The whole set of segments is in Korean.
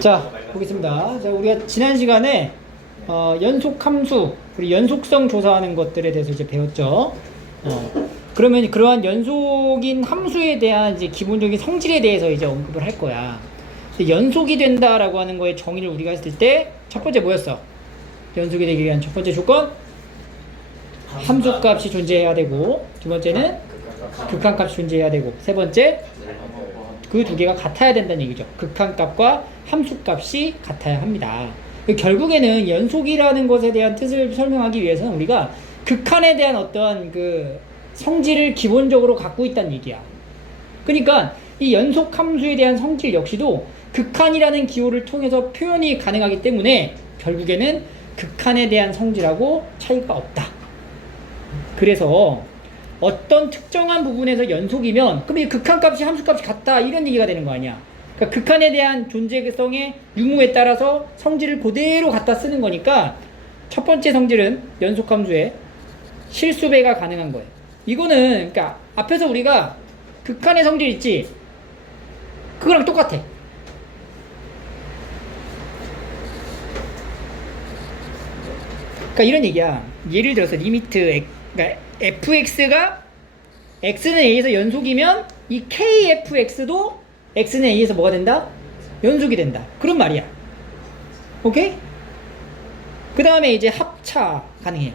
자, 보겠습니다. 자, 우리가 지난 시간에 연속 함수, 우리 연속성 조사하는 것들에 대해서 이제 배웠죠. 그러면 그러한 연속인 함수에 대한 이제 기본적인 성질에 대해서 이제 언급을 할 거야. 연속이 된다라고 하는 거의 정의를 우리가 했을 때 첫 번째 뭐였어? 연속이 되기 위한 첫 번째 조건? 함수값이 존재해야 되고, 두 번째는 극한값이 존재해야 되고, 세 번째 그 두 개가 같아야 된다는 얘기죠. 극한값과 함수값이 같아야 합니다. 결국에는 연속이라는 것에 대한 뜻을 설명하기 위해서는 우리가 극한에 대한 어떤 그 성질을 기본적으로 갖고 있다는 얘기야. 그러니까 이 연속 함수에 대한 성질 역시도 극한이라는 기호를 통해서 표현이 가능하기 때문에 결국에는 극한에 대한 성질하고 차이가 없다. 그래서 어떤 특정한 부분에서 연속이면 그럼 이 극한값이 함수값이 같다 이런 얘기가 되는 거 아니야. 그러니까 극한에 대한 존재성의 유무에 따라서 성질을 그대로 갖다 쓰는 거니까 첫 번째 성질은 연속함수의 실수배가 가능한 거예요. 이거는 그러니까 앞에서 우리가 극한의 성질 있지? 그거랑 똑같아. 그러니까 이런 얘기야. 예를 들어서 리미트 그러니까 fx가 x는 a에서 연속이면 이 kfx도 x는 a에서 뭐가 된다? 연속이 된다. 그런 말이야. 오케이? 그 다음에 이제 합차 가능해요.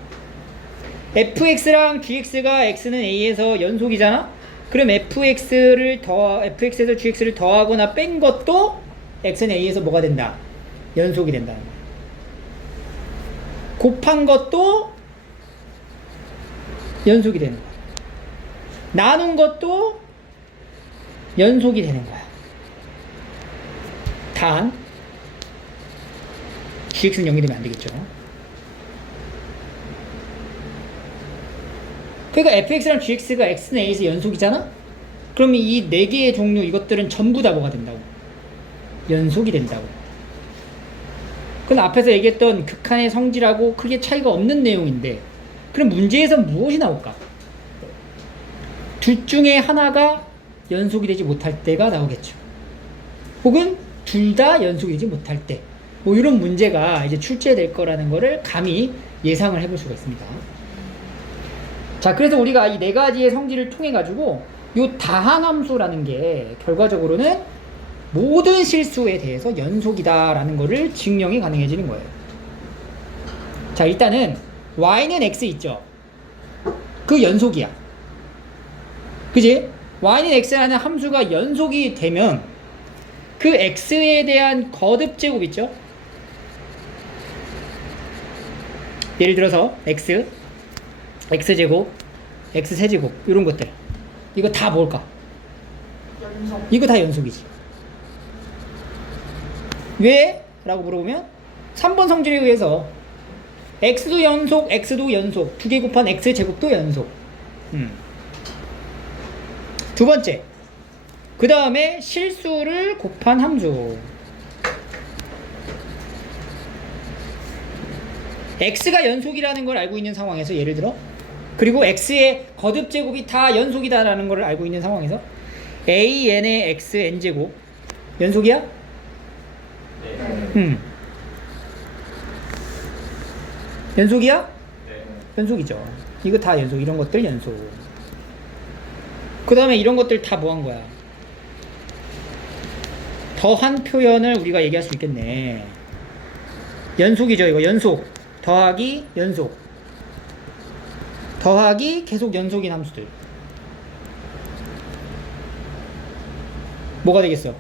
fx랑 gx가 x는 a에서 연속이잖아? 그럼 fx에서 gx를 더하거나 뺀 것도 x는 a에서 뭐가 된다? 연속이 된다는 거야. 곱한 것도 연속이 되는 거야. 나눈 것도 연속이 되는 거야. 단 gx는 0이 되면 안 되겠죠. 그러니까 fx랑 gx가 x는 a에서 연속이잖아? 그럼 이 4개의 종류 이것들은 전부 다 뭐가 된다고? 연속이 된다고. 그건 앞에서 얘기했던 극한의 성질하고 크게 차이가 없는 내용인데 그럼 문제에서 무엇이 나올까? 둘 중에 하나가 연속이 되지 못할 때가 나오겠죠. 혹은 둘 다 연속이 되지 못할 때. 뭐 이런 문제가 이제 출제될 거라는 거를 감히 예상을 해볼 수가 있습니다. 자, 그래서 우리가 이 4가지의 성질을 통해 가지고 요 다항함수라는 게 결과적으로는 모든 실수에 대해서 연속이다라는 거를 증명이 가능해지는 거예요. 자, 일단은 y는 x 있죠. 그 연속이야. 그지? y는 x라는 함수가 연속이 되면 그 x에 대한 거듭제곱 있죠? 예를 들어서 x제곱, x세제곱 이런 것들 이거 다 뭘까? 연속. 이거 다 연속이지. 왜? 라고 물어보면 3번 성질에 의해서 x도 연속, x도 연속 2개 곱한 x제곱도 연속. 두 번째, 그 다음에 실수를 곱한 함수. x가 연속이라는 걸 알고 있는 상황에서 예를 들어 그리고 x의 거듭제곱이 다 연속이다라는 걸 알고 있는 상황에서 an의 xn제곱 연속이야? 네. 연속이야? 네. 연속이죠. 이거 다 연속. 이런 것들 연속. 그 다음에 이런 것들 다 뭐 한 거야? 더한 표현을 우리가 얘기할 수 있겠네. 연속이죠. 이거 연속. 더하기 연속. 더하기 계속 연속인 함수들. 뭐가 되겠어?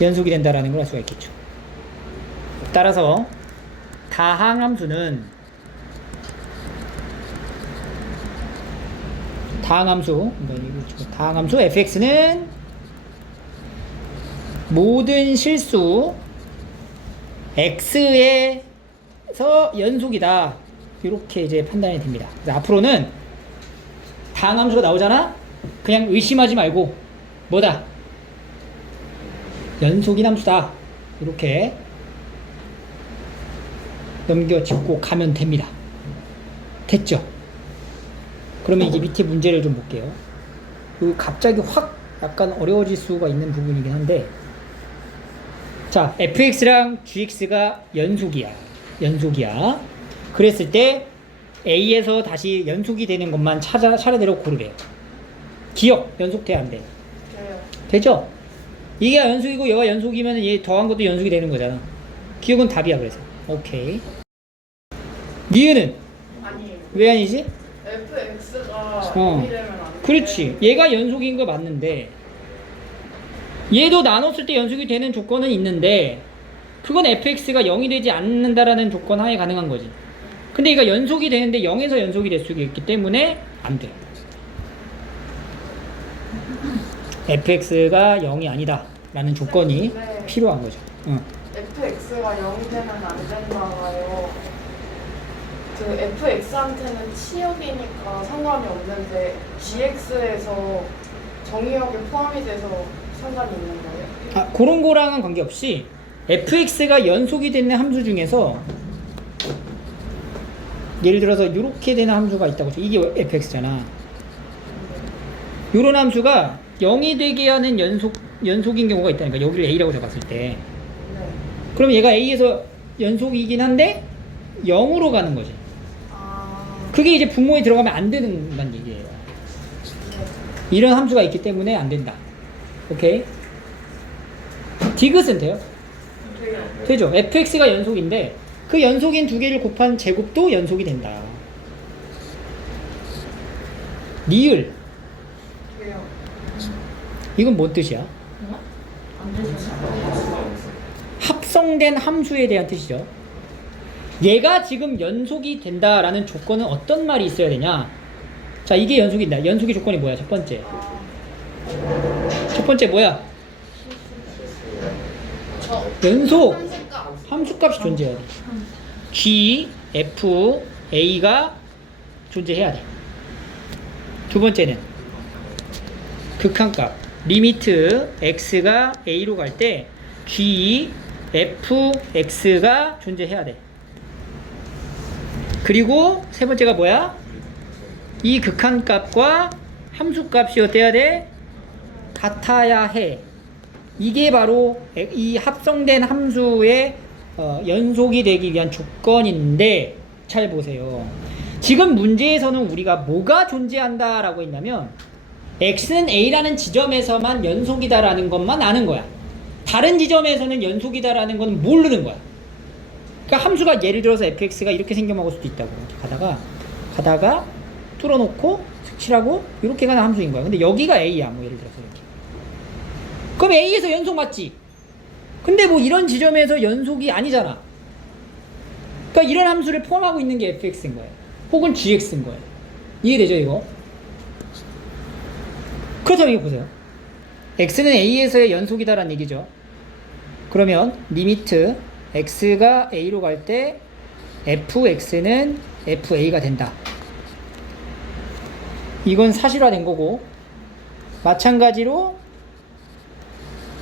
연속이 된다라는 걸 알 수가 있겠죠. 따라서 다항함수는 다항함수 fx는 모든 실수 x에서 연속이다. 이렇게 이제 판단이 됩니다. 그래서 앞으로는 다항함수가 나오잖아? 그냥 의심하지 말고 뭐다? 연속인 함수다. 이렇게 넘겨짚고 가면 됩니다. 됐죠? 그러면 이제 밑에 문제를 좀 볼게요. 갑자기 확 약간 어려워질 수가 있는 부분이긴 한데, 자, fx랑 gx가 연속이야. 그랬을 때 a에서 다시 연속이 되는 것만 차례대로 고르래요. 기억 연속돼 안 돼? 돼요. 되죠? 이게 연속이고 얘가 연속이면 얘 더한 것도 연속이 되는 거잖아. 기억은 답이야. 그래서 오케이. 니은은 아니에요. 왜 아니지? fx가 어. 0이 되면 안 돼. 그렇지. 얘가 연속인 거 맞는데 얘도 나눴을 때 연속이 되는 조건은 있는데 그건 fx가 0이 되지 않는다라는 조건 하에 가능한 거지. 근데 얘가 연속이 되는데 0에서 연속이 될 수가 있기 때문에 안 돼. fx가 0이 아니다 라는 조건이 네. 필요한 거죠. 응. fx가 0이 되면 안 된다가요. 그 fx한테는 치역이니까 상관이 없는데 gx에서 정의역에 포함이 돼서 상관이 있는 거예요? 아, 그런 거랑은 관계없이 fx가 연속이 되는 함수 중에서 예를 들어서 이렇게 되는 함수가 있다고 해서 이게 fx잖아. 이런 함수가 0이 되게 하는 연속인 경우가 있다니까. 여기를 a라고 잡았을 때. 네. 그럼 얘가 a에서 연속이긴 한데 0으로 가는 거지. 아. 그게 이제 분모에 들어가면 안 되는다는 얘기예요. 네. 이런 함수가 있기 때문에 안 된다. 오케이? 디귿은 돼요? 돼요. 되죠. fx가 연속인데 그 연속인 두 개를 곱한 제곱도 연속이 된다. 리을 돼요. 이건 뭔 뜻이야? 안 되죠. 합성된 함수에 대한 뜻이죠. 얘가 지금 연속이 된다라는 조건은 어떤 말이 있어야 되냐? 자, 이게 연속이다. 연속의 조건이 뭐야? 첫 번째. 첫 번째 뭐야? 연속 함수값이 존재해야 돼. G, F, A가 존재해야 돼. 두 번째는 극한값 리미트 X가 A로 갈 때 G, F, X가 존재해야 돼. 그리고 세 번째가 뭐야? 이 극한값과 함수값이 어때야 돼? 같아야 해. 이게 바로 이 합성된 함수의 연속이 되기 위한 조건인데, 잘 보세요. 지금 문제에서는 우리가 뭐가 존재한다라고 했냐면 x는 a라는 지점에서만 연속이다라는 것만 아는 거야. 다른 지점에서는 연속이다라는 건 모르는 거야. 그러니까 함수가 예를 들어서 fx가 이렇게 생겨먹을 수도 있다고. 가다가 뚫어놓고 색칠하고 이렇게 가는 함수인 거야. 근데 여기가 a야. 뭐 예를 들어서 이렇게. 그럼 a에서 연속 맞지? 근데 뭐 이런 지점에서 연속이 아니잖아. 그러니까 이런 함수를 포함하고 있는 게 fx인 거예요. 혹은 gx인 거예요. 이해되죠 이거? 그렇다면 이거 보세요. x는 a에서의 연속이다라는 얘기죠. 그러면 리미트 x가 a로 갈 때 fx는 fa가 된다. 이건 사실화된 거고, 마찬가지로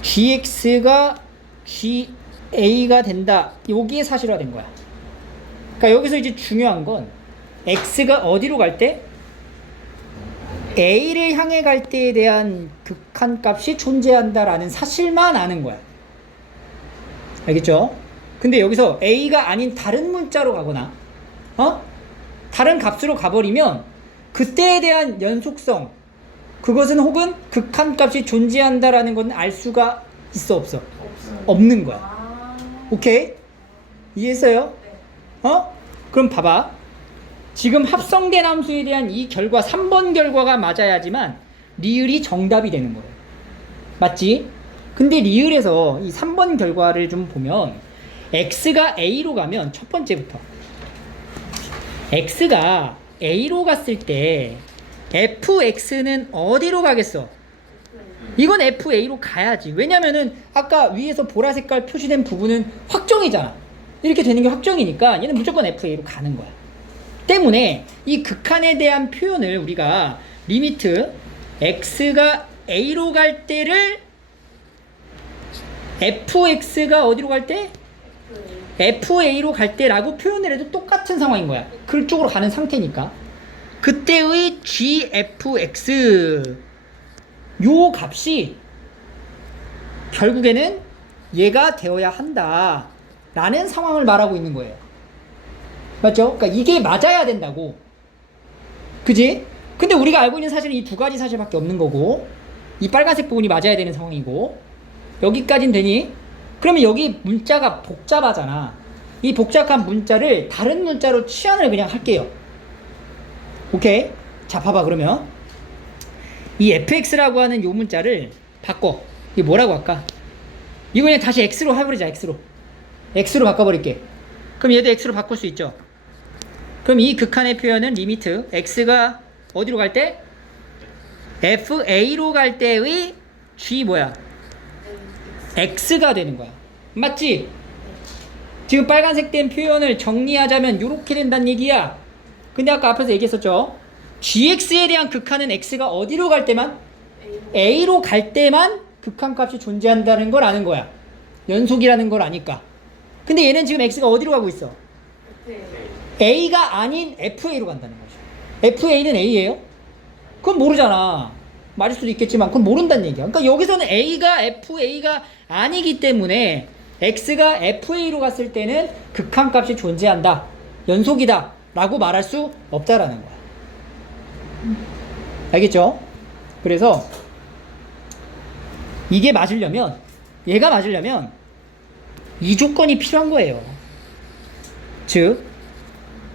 gx가 ga가 된다. 여기에 사실화된 거야. 그러니까 여기서 이제 중요한 건 x가 어디로 갈 때? a를 향해 갈 때에 대한 극한값이 존재한다라는 사실만 아는 거야. 알겠죠? 근데 여기서 a가 아닌 다른 문자로 가거나 다른 값으로 가버리면 그때에 대한 연속성, 그것은 혹은 극한값이 존재한다라는 건 알 수가 있어 없어? 없어요. 없는 거야. 아. 오케이? 이해했어요? 네. 그럼 봐봐. 지금 합성된 함수에 대한 이 결과 3번 결과가 맞아야지만 리을이 정답이 되는 거예요. 맞지? 근데 리을에서 이 3번 결과를 좀 보면 x가 a로 가면 첫 번째부터 x가 a로 갔을 때 fx는 어디로 가겠어? 이건 fa로 가야지. 왜냐면은 아까 위에서 보라 색깔 표시된 부분은 확정이잖아. 이렇게 되는 게 확정이니까 얘는 무조건 fa로 가는 거야. 때문에 이 극한에 대한 표현을 우리가 리미트 x가 a로 갈 때를 fx가 어디로 갈 때? fa로 갈 때라고 표현을 해도 똑같은 상황인 거야. 그쪽으로 가는 상태니까. 그때의 gfx 요 값이 결국에는 얘가 되어야 한다 라는 상황을 말하고 있는 거예요. 맞죠? 그러니까 이게 맞아야 된다고. 그지? 근데 우리가 알고 있는 사실은 이 두 가지 사실밖에 없는 거고, 이 빨간색 부분이 맞아야 되는 상황이고, 여기까진 되니? 그러면 여기 문자가 복잡하잖아. 이 복잡한 문자를 다른 문자로 치환을 그냥 할게요. 오케이? 자, 봐봐. 그러면 이 fx라고 하는 요 문자를 바꿔. 이게 뭐라고 할까? 이거 그냥 다시 x로 해버리자. x로 바꿔버릴게. 그럼 얘도 x로 바꿀 수 있죠. 그럼 이 극한의 표현은 리미트 x가 어디로 갈 때? fa로 갈 때의 g 뭐야? x가 되는 거야. 맞지? 지금 빨간색 된 표현을 정리하자면 이렇게 된다는 얘기야. 근데 아까 앞에서 얘기했었죠. gx에 대한 극한은 x가 어디로 갈 때만? a로 갈 때만 극한값이 존재한다는 걸 아는 거야. 연속이라는 걸 아니까. 근데 얘는 지금 x가 어디로 가고 있어? a가 아닌 fa로 간다는 거죠. fa는 a예요? 그건 모르잖아. 맞을 수도 있겠지만 그건 모른다는 얘기야. 그러니까 여기서는 a가 fa가 아니기 때문에 x가 fa로 갔을 때는 극한값이 존재한다, 연속이다 라고 말할 수 없다라는 거야. 알겠죠? 그래서 이게 맞으려면, 얘가 맞으려면 이 조건이 필요한 거예요. 즉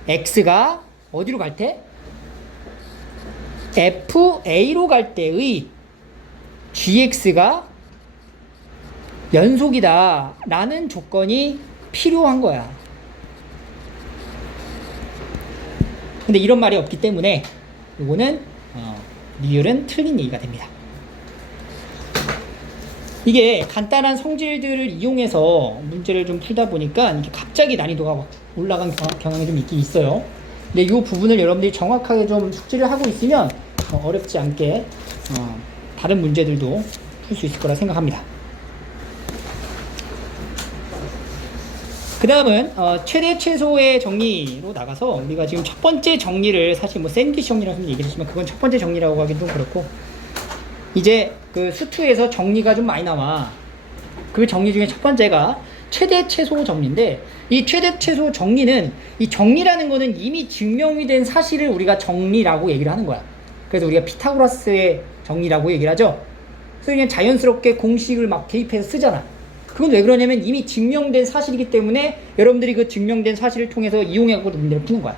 x가 어디로 갈 때? fa로 갈 때의 gx가 연속이다 라는 조건이 필요한 거야. 근데 이런 말이 없기 때문에 이거는 리을은 틀린 얘기가 됩니다. 이게 간단한 성질들을 이용해서 문제를 좀 풀다 보니까 이게 갑자기 난이도가 올라간 경향이 좀 있긴 있어요. 근데 이 부분을 여러분들이 정확하게 좀 숙지를 하고 있으면 어렵지 않게 다른 문제들도 풀 수 있을 거라 생각합니다. 그 다음은 최대 최소의 정리로 나가서 우리가 지금 첫 번째 정리를 사실 뭐 샌드위치 정리라고 얘기했지만 그건 첫 번째 정리라고 하긴 좀 그렇고, 이제 그 수투에서 정리가 좀 많이 나와. 그 정리 중에 첫 번째가 최대 최소 정리인데, 이 최대 최소 정리는, 이 정리라는 거는 이미 증명이 된 사실을 우리가 정리라고 얘기를 하는 거야. 그래서 우리가 피타고라스의 정리라고 얘기를 하죠. 그래서 그냥 자연스럽게 공식을 막 대입해서 쓰잖아. 그건 왜 그러냐면 이미 증명된 사실이기 때문에 여러분들이 그 증명된 사실을 통해서 이용해서 문제를 푸는 거야.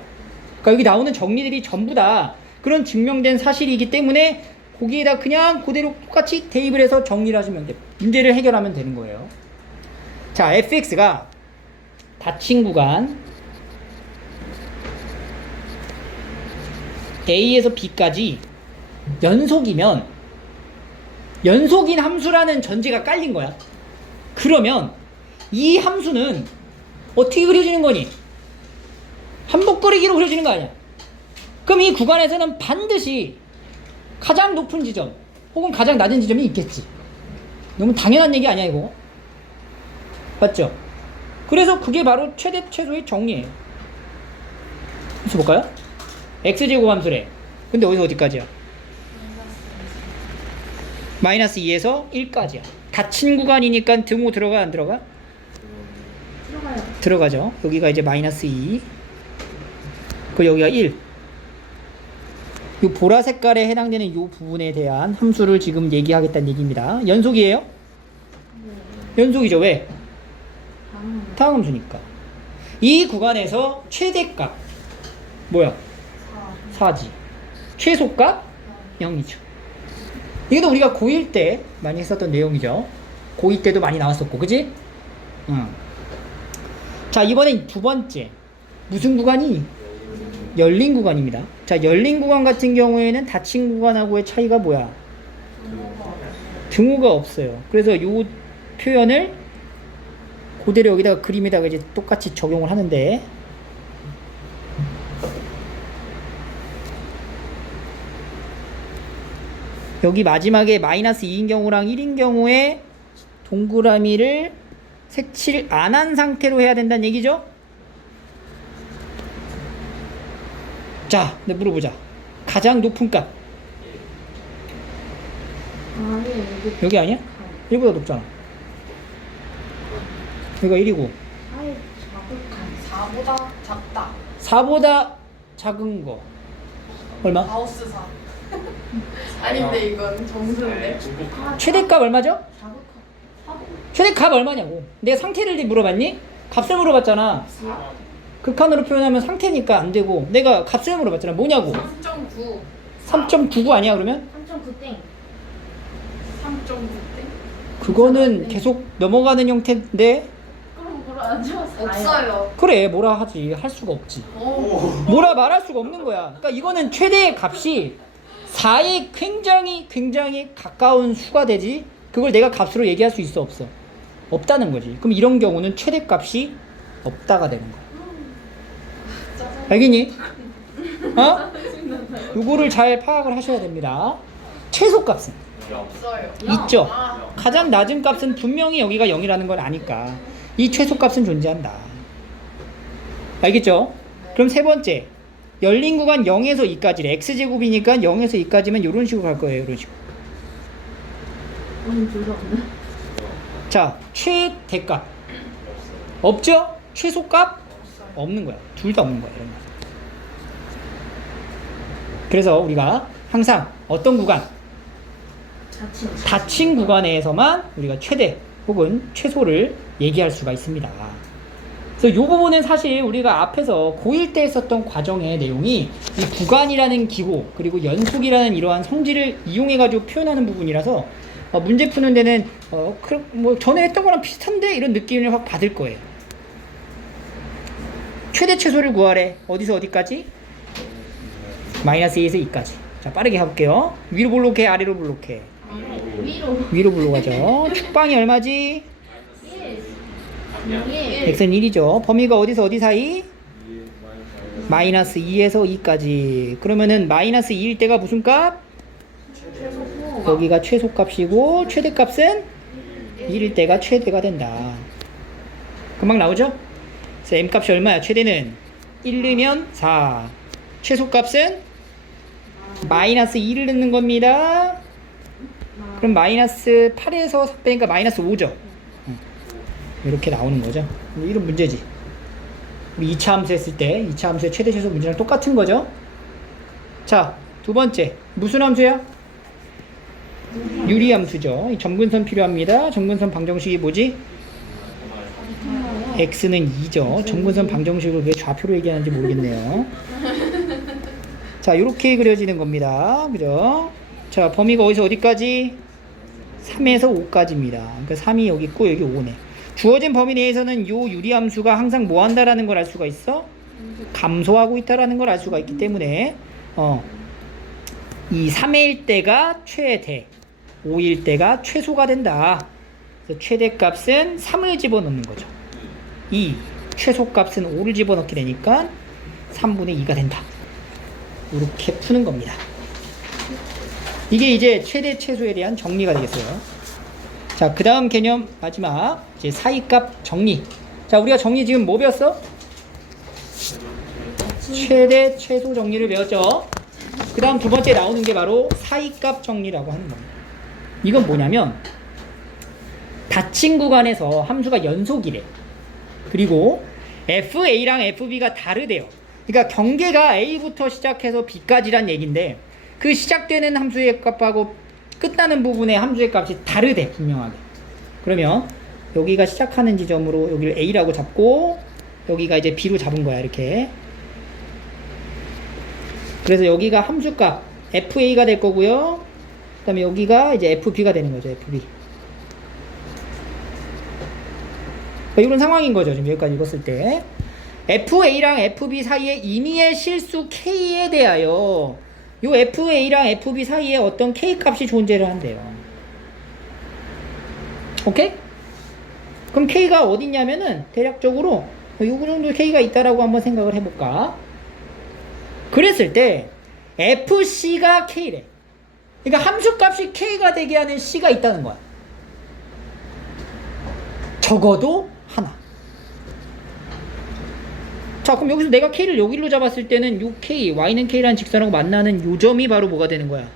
그러니까 여기 나오는 정리들이 전부 다 그런 증명된 사실이기 때문에 거기에다 그냥 그대로 똑같이 대입을 해서 정리를 하시면 돼. 문제를 해결하면 되는 거예요. 자, fx가 닫힌 구간 a에서 b까지 연속이면, 연속인 함수라는 전제가 깔린 거야. 그러면 이 함수는 어떻게 그려지는 거니? 한복그리기로 그려지는 거 아니야? 그럼 이 구간에서는 반드시 가장 높은 지점 혹은 가장 낮은 지점이 있겠지. 너무 당연한 얘기 아니야 이거? 맞죠? 그래서 그게 바로 최대 최소의 정리예요. 그래서 볼까요? x제곱 함수래. 근데 어디서 어디까지야? 마이너스 2에서 1까지야. 닫힌 구간이니까 등호 들어가 안 들어가? 들어가요. 들어가죠. 여기가 이제 마이너스 2, 그리고 여기가 1. 이 보라 색깔에 해당되는 이 부분에 대한 함수를 지금 얘기하겠다는 얘기입니다. 연속이에요? 연속이죠. 왜? 다항함수니까. 이 구간에서 최대값 뭐야? 4지. 최소값 0이죠. 이것도 우리가 고1 때 많이 했었던 내용이죠. 고2 때도 많이 나왔었고, 그지? 자, 이번엔 두 번째. 무슨 구간이? 열린 구간입니다. 자, 열린 구간 같은 경우에는 닫힌 구간하고의 차이가 뭐야? 등호가 없어요. 그래서 이 표현을 그대로 여기다가 그림에다가 이제 똑같이 적용을 하는데, 여기 마지막에 마이너스 2인 경우랑 1인 경우에 동그라미를 색칠 안 한 상태로 해야 된다는 얘기죠? 자, 네, 물어보자. 가장 높은 값. 아니, 여기 아니야? 1보다 높잖아. 여기가 1이고 아예 자극한 4보다 작다. 4보다 작은 거 얼마? 마우스사. 아닌데 이건 정수인데. 최대값 얼마죠? 자극한 4보. 최대값 얼마냐고. 내가 상태를 물어봤니? 값을 물어봤잖아. 극한으로 표현하면 상태니까 안 되고 내가 값을 물어봤잖아. 뭐냐고. 3.9. 3.99 아니야 그러면? 3.9 땡. 3.9대? 그거는 계속 넘어가는 형태인데 그럼 뭐라죠? 없어요. 그래 뭐라 하지. 할 수가 없지. 오. 뭐라 말할 수가 없는 거야. 그러니까 이거는 최대의 값이 4에 굉장히 가까운 수가 되지. 그걸 내가 값으로 얘기할 수 있어 없어? 없다는 거지. 그럼 이런 경우는 최대 값이 없다가 되는 거야. 알겠니? 어? 요거를 잘 파악을 하셔야 됩니다. 최소 값은 없어요. 있죠. 아. 가장 낮은 값은 분명히 여기가 0이라는 걸 아니까 이 최소 값은 존재한다. 알겠죠? 그럼 세 번째, 열린 구간 0에서 2까지래. x제곱이니까 0에서 2까지면 이런 식으로 갈 거예요. 이런 식으로. 오늘 둘다 없네. 자, 최대값 없죠? 최소값 없는 거야. 둘 다 없는 거야. 이런 거. 그래서 우리가 항상 어떤 구간? 닫힌 구간에서만 우리가 최대 혹은 최소를 얘기할 수가 있습니다. 그래서 이 부분은 사실 우리가 앞에서 고1 때 했었던 과정의 내용이 이 구간이라는 기호 그리고 연속이라는 이러한 성질을 이용해 가지고 표현하는 부분이라서 문제 푸는 데는 뭐 전에 했던 거랑 비슷한데 이런 느낌을 확 받을 거예요. 최대 최소를 구하래. 어디서 어디까지? 마이너스 2에서 2까지. 자, 빠르게 가볼게요. 위로 볼록해, 아래로 볼록해. 위로 볼록하죠. 축방이 얼마지? 1. x는 1이죠. 범위가 어디서 어디 사이? 마이너스 2에서 2까지. 그러면은 마이너스 2일 때가 무슨 값? 여기가 최소값이고 최대값은 1일 때가 최대가 된다. 금방 나오죠? 그래서 m값이 얼마야? 최대는 1이면 4. 최소값은 마이너스 2를 넣는 겁니다. 그럼 마이너스 8에서 4 빼니까 마이너스 5죠. 이렇게 나오는 거죠. 이런 문제지. 우리 2차 함수 했을 때 2차 함수의 최대 최소 문제랑 똑같은 거죠. 자, 두 번째 무슨 함수야? 유리함수죠. 이 점근선 필요합니다. 점근선 방정식이 뭐지? x는 2죠. 점근선 방정식을 왜 좌표로 얘기하는지 모르겠네요. 자, 이렇게 그려지는 겁니다. 그죠? 자, 범위가 어디서 어디까지? 3에서 5까지입니다. 그러니까 3이 여기 있고 여기 5네. 주어진 범위 내에서는 요 유리함수가 항상 뭐 한다라는 걸 알 수가 있어? 감소하고 있다라는 걸 알 수가 있기 때문에 이 3일 때가 최대, 5일 때가 최소가 된다. 그래서 최대값은 3을 집어넣는 거죠. 2, 최소값은 5를 집어넣게 되니까 3분의 2가 된다. 이렇게 푸는 겁니다. 이게 이제 최대 최소에 대한 정리가 되겠어요. 자, 그 다음 개념 마지막 이제 사이값 정리. 자, 우리가 정리 지금 뭐 배웠어? 최대 최소 정리를 배웠죠. 그 다음 두 번째 나오는 게 바로 사이값 정리라고 하는 겁니다. 이건 뭐냐면 닫힌 구간에서 함수가 연속이래. 그리고 FA랑 FB가 다르대요. 그러니까 경계가 A부터 시작해서 B까지란 얘기인데 그 시작되는 함수의 값하고 끝나는 부분의 함수의 값이 다르대. 분명하게. 그러면 여기가 시작하는 지점으로 여기를 A라고 잡고 여기가 이제 B로 잡은 거야. 이렇게. 그래서 여기가 함수값 FA가 될 거고요. 그 다음에 여기가 이제 FB가 되는 거죠. FB. 이런 상황인 거죠. 지금 여기까지 읽었을 때. FA랑 FB 사이에 임의의 실수 K에 대하여 요 FA랑 FB 사이에 어떤 K 값이 존재를 한대요. 오케이? 그럼 K가 어디 있냐면은 대략적으로 요 정도 K가 있다라고 한번 생각을 해볼까? 그랬을 때 FC가 K래. 그러니까 함수값이 K가 되게 하는 C가 있다는 거야. 적어도 하나. 자, 그럼 여기서 내가 K를 여기로 잡았을 때는 요 K, Y는 K라는 직선하고 만나는 요 점이 바로 뭐가 되는 거야?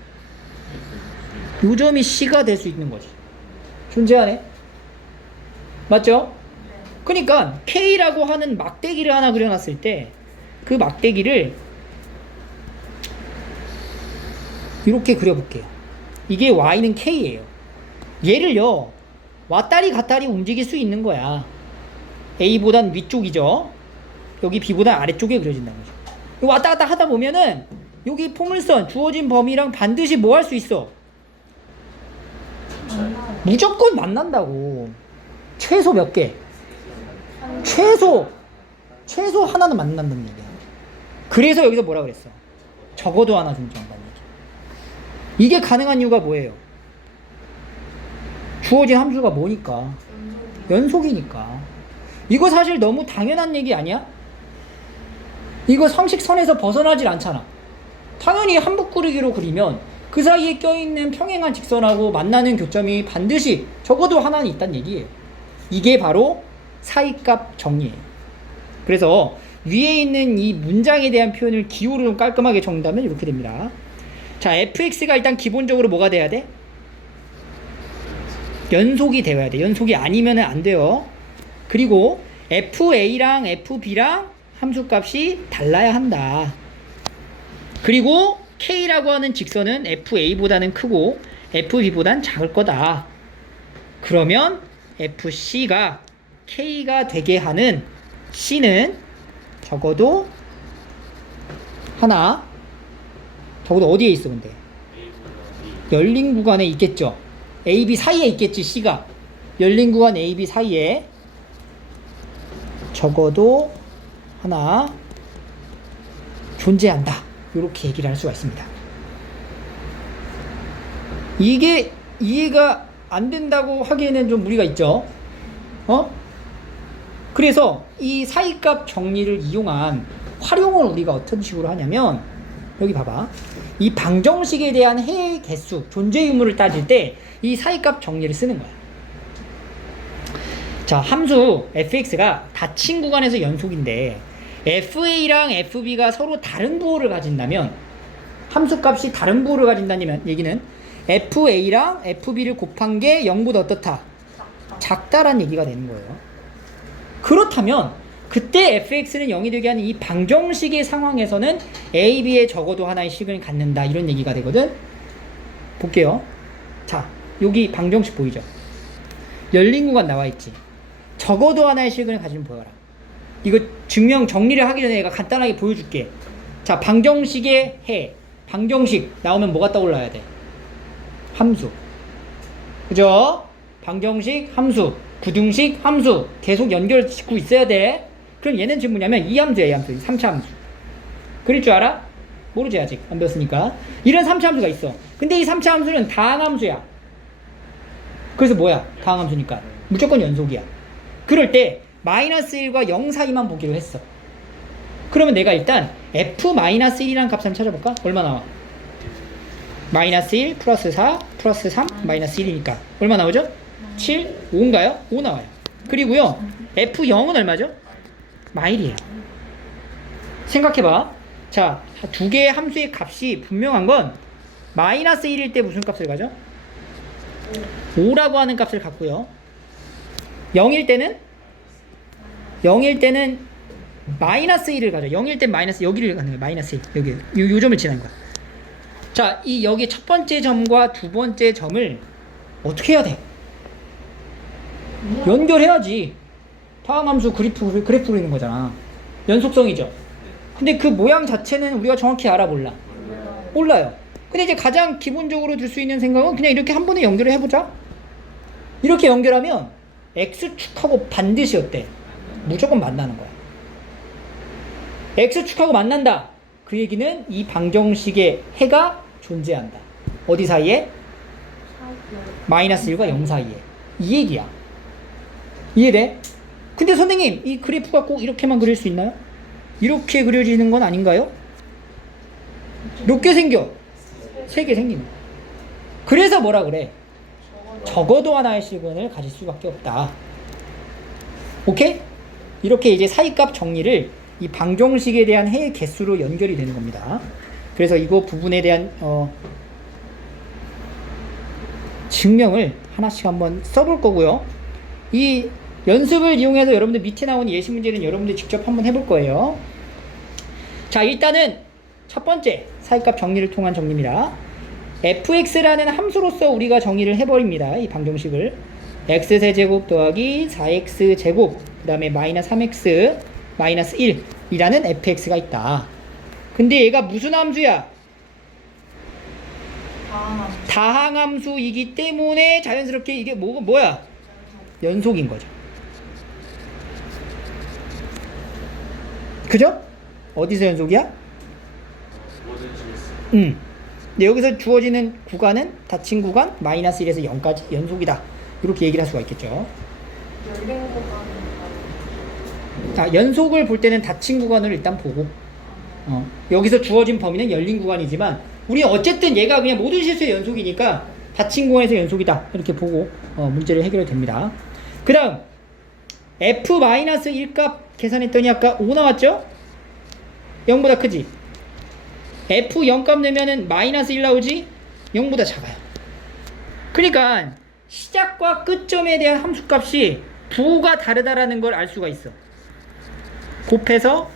요 점이 C가 될 수 있는 거지. 존재하네. 맞죠? 그러니까 K라고 하는 막대기를 하나 그려놨을 때 그 막대기를 이렇게 그려볼게요. 이게 Y는 K예요. 얘를요 왔다리 갔다리 움직일 수 있는 거야. A보단 위쪽이죠. 여기 B보다 아래쪽에 그려진다는 거죠. 왔다 갔다 하다 보면은 여기 포물선 주어진 범위랑 반드시 뭐 할 수 있어? 무조건 만난다고. 최소 몇 개? 최소 하나는 만난다는 얘기야. 그래서 여기서 뭐라 그랬어? 적어도 하나 존재한다는 얘기. 이게 가능한 이유가 뭐예요? 주어진 함수가 뭐니까? 연속이니까. 이거 사실 너무 당연한 얘기 아니야? 이거 상식선에서 벗어나질 않잖아. 당연히 한북그리기로 그리면 그 사이에 껴있는 평행한 직선하고 만나는 교점이 반드시 적어도 하나는 있다는 얘기예요. 이게 바로 사이값 정리예요. 그래서 위에 있는 이 문장에 대한 표현을 기호를 좀 깔끔하게 적는다면 이렇게 됩니다. 자, fx가 일단 기본적으로 뭐가 돼야 돼? 연속이 되어야 돼. 연속이 아니면 안 돼요. 그리고 fa랑 fb랑 함수값이 달라야 한다. 그리고 k라고 하는 직선은 fa보다는 크고 fb보단 작을 거다. 그러면 fc가 k가 되게 하는 c는 적어도 하나, 적어도 어디에 있어 근데? 열린 구간에 있겠죠. AB 사이에 있겠지. C가 열린 구간 AB 사이에 적어도 하나 존재한다. 이렇게 얘기를 할 수가 있습니다. 이게 이해가 안 된다고 하기에는 좀 무리가 있죠. 그래서 이 사이값 정리를 이용한 활용을 우리가 어떤 식으로 하냐면, 여기 봐봐. 이 방정식에 대한 해의 개수, 존재 의무를 따질 때 이 사이값 정리를 쓰는 거야. 자, 함수 fx가 닫힌 구간에서 연속인데 fa랑 fb가 서로 다른 부호를 가진다면, 함수값이 다른 부호를 가진다는 얘기는 fa랑 fb를 곱한 게 0보다 어떻다? 작다란 얘기가 되는 거예요. 그렇다면 그때 fx는 0이 되게 하는 이 방정식의 상황에서는 a, b에 적어도 하나의 식을 갖는다, 이런 얘기가 되거든. 볼게요. 자, 여기 방정식 보이죠? 열린 구간 나와 있지. 적어도 하나의 식을 가지면 보여라. 이거 증명 정리를 하기 전에 내가 간단하게 보여줄게. 자, 방정식의 해, 방정식 나오면 뭐가 떠올라야 돼? 함수. 그죠? 방정식 함수, 부등식 함수 계속 연결 짓고 있어야 돼. 그럼 얘는 지금 뭐냐면 이 함수야, 이 함수, 3차 함수. 그릴 줄 알아? 모르지, 아직 안 배웠으니까. 이런 3차 함수가 있어. 근데 이 3차 함수는 다항함수야. 그래서 뭐야? 다항함수니까 무조건 연속이야. 그럴 때 -1과 0 사이만 보기로 했어. 그러면 내가 일단 f-1이라는 값을 한번 찾아볼까? 얼마 나와? -1 플러스 4 플러스 3 -1이니까 얼마 나오죠? 7, 5인가요? 5 나와요. 그리고요, f0은 얼마죠? -1이에요. 생각해봐. 자, 두 개의 함수의 값이 분명한 건 -1일 때 무슨 값을 가져? 5라고 하는 값을 갖고요. 0일 때는 -1을 가져. 0일 때 여기를 가는 거야. -1. 여기 요 점을 지나는 거야. 자, 이 여기 첫 번째 점과 두 번째 점을 어떻게 해야 돼? 연결해야지. 다항함수 그래프 그리는 거잖아. 연속성이죠. 근데 그 모양 자체는 우리가 정확히 알아, 몰라? 몰라요. 근데 이제 가장 기본적으로 들 수 있는 생각은 그냥 이렇게 한 번에 연결을 해보자. 이렇게 연결하면 X축하고 반드시 어때? 무조건 만나는 거야. X축하고 만난다. 그 얘기는 이 방정식의 해가 존재한다. 어디 사이에? -1과 0 사이에. 이 얘기야. 이해돼? 근데 선생님, 이 그래프가 꼭 이렇게만 그릴 수 있나요? 이렇게 그려지는 건 아닌가요? 몇 개 생겨? 3개 생기는 거야. 그래서 뭐라 그래? 적어도 하나의 시근을 가질 수밖에 없다. 오케이? 이렇게 이제 사이값 정리를 이 방정식에 대한 해의 개수로 연결이 되는 겁니다. 그래서 이거 부분에 대한 증명을 하나씩 한번 써볼 거고요. 이 연습을 이용해서 여러분들 밑에 나오는 예시 문제는 여러분들 직접 한번 해볼 거예요. 자, 일단은 첫 번째 사이값 정리를 통한 정리입니다. fx라는 함수로서 우리가 정의를 해버립니다. 이 방정식을 x세제곱 더하기 4x제곱 그 다음에 마이너스 3x 마이너스 1이라는 fx가 있다. 근데 얘가 무슨 함수야? 다항함수이기 때문에 자연스럽게 이게 뭐야? 연속인 거죠. 그죠? 어디서 연속이야? 근데 여기서 주어지는 구간은 닫힌 구간 마이너스 1에서 0까지 연속이다. 이렇게 얘기를 할 수가 있겠죠. 열린 구간은 자, 연속을 볼 때는 닫힌 구간을 일단 보고 여기서 주어진 범위는 열린 구간이지만 우리는 어쨌든 얘가 그냥 모든 실수의 연속이니까 닫힌 구간에서 연속이다 이렇게 보고 문제를 해결해도 됩니다. 그 다음 f-1 값 계산했더니 아까 5 나왔죠? 0보다 크지? f 0값 내면은 마이너스 1 나오지? 0보다 작아요. 그러니까 시작과 끝점에 대한 함수값이 부호가 다르다라는 걸 알 수가 있어. 곱해서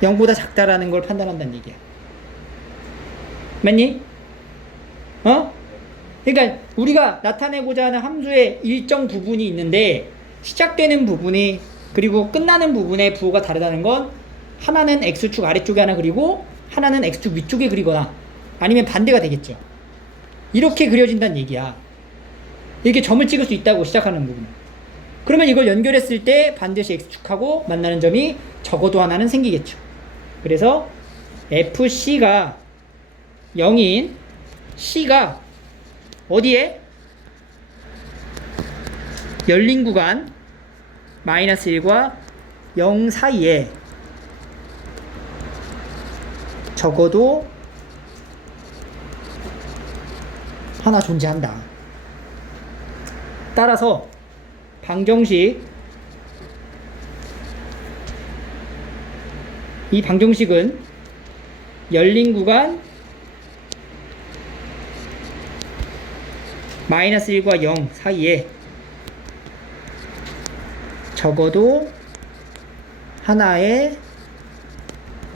0보다 작다라는 걸 판단한다는 얘기야. 맞니? 그러니까 우리가 나타내고자 하는 함수의 일정 부분이 있는데 시작되는 부분이 그리고 끝나는 부분의 부호가 다르다는 건 하나는 x축 아래쪽에 하나 그리고 하나는 x축 위쪽에 그리거나 아니면 반대가 되겠죠. 이렇게 그려진다는 얘기야. 이렇게 점을 찍을 수 있다고 시작하는 부분. 그러면 이걸 연결했을 때 반드시 x축하고 만나는 점이 적어도 하나는 생기겠죠. 그래서 fc가 0인 c가 어디에? 열린 구간 마이너스 1과 0 사이에 적어도 하나 존재한다. 따라서 방정식 이 방정식은 열린 구간 마이너스 1과 0 사이에 적어도 하나의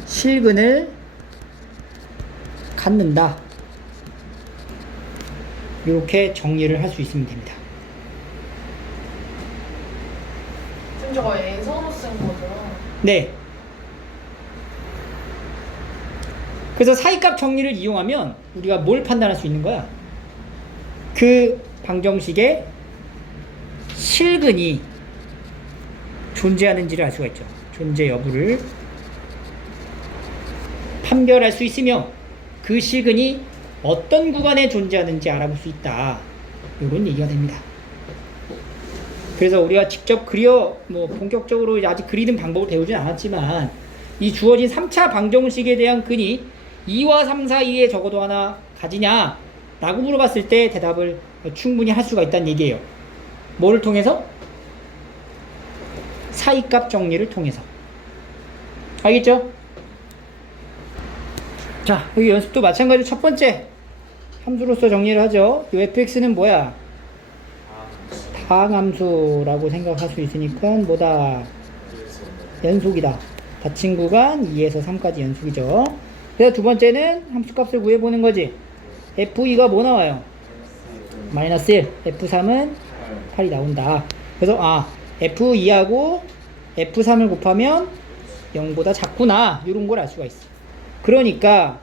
실근을 갖는다. 이렇게 정리를 할 수 있으면 됩니다. 지금 저거 예서로 쓴 거죠? 네. 그래서 사이값 정리를 이용하면 우리가 뭘 판단할 수 있는 거야? 그 방정식의 실근이 존재하는지를 알 수가 있죠. 존재 여부를 판별할 수 있으며 그 실근이 어떤 구간에 존재하는지 알아볼 수 있다. 이런 얘기가 됩니다. 그래서 우리가 직접 본격적으로 아직 그리는 방법을 배우진 않았지만 이 주어진 3차 방정식에 대한 근이 2와 3 사이에 적어도 하나 가지냐 라고 물어봤을 때 대답을 충분히 할 수가 있다는 얘기예요. 뭐를 통해서? 사이값 정리를 통해서. 알겠죠? 자, 여기 연습도 마찬가지로 첫 번째 함수로서 정리를 하죠. 이 fx는 뭐야? 다항함수라고 생각할 수 있으니까 뭐다? 연속이다. 닫힌 구간 2에서 3까지 연속이죠. 그래서 두 번째는 함수값을 구해보는 거지. f2가 뭐 나와요? 마이너스 1. f3은 8이 나온다. 그래서 f2하고 f3을 곱하면 0보다 작구나. 이런 걸 알 수가 있어. 그러니까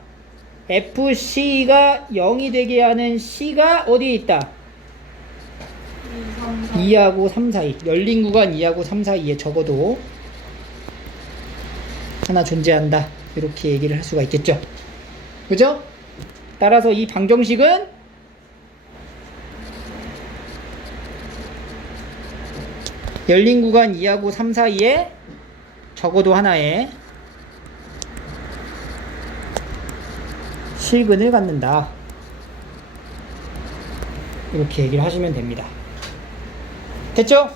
fc가 0이 되게 하는 c가 어디에 있다? 2하고 3 사이. 열린 구간 2하고 3 사이에 적어도 하나 존재한다. 이렇게 얘기를 할 수가 있겠죠. 그죠? 따라서 이 방정식은 열린 구간 2하고 3 사이에 적어도 하나의 실근을 갖는다. 이렇게 얘기를 하시면 됩니다. 됐죠?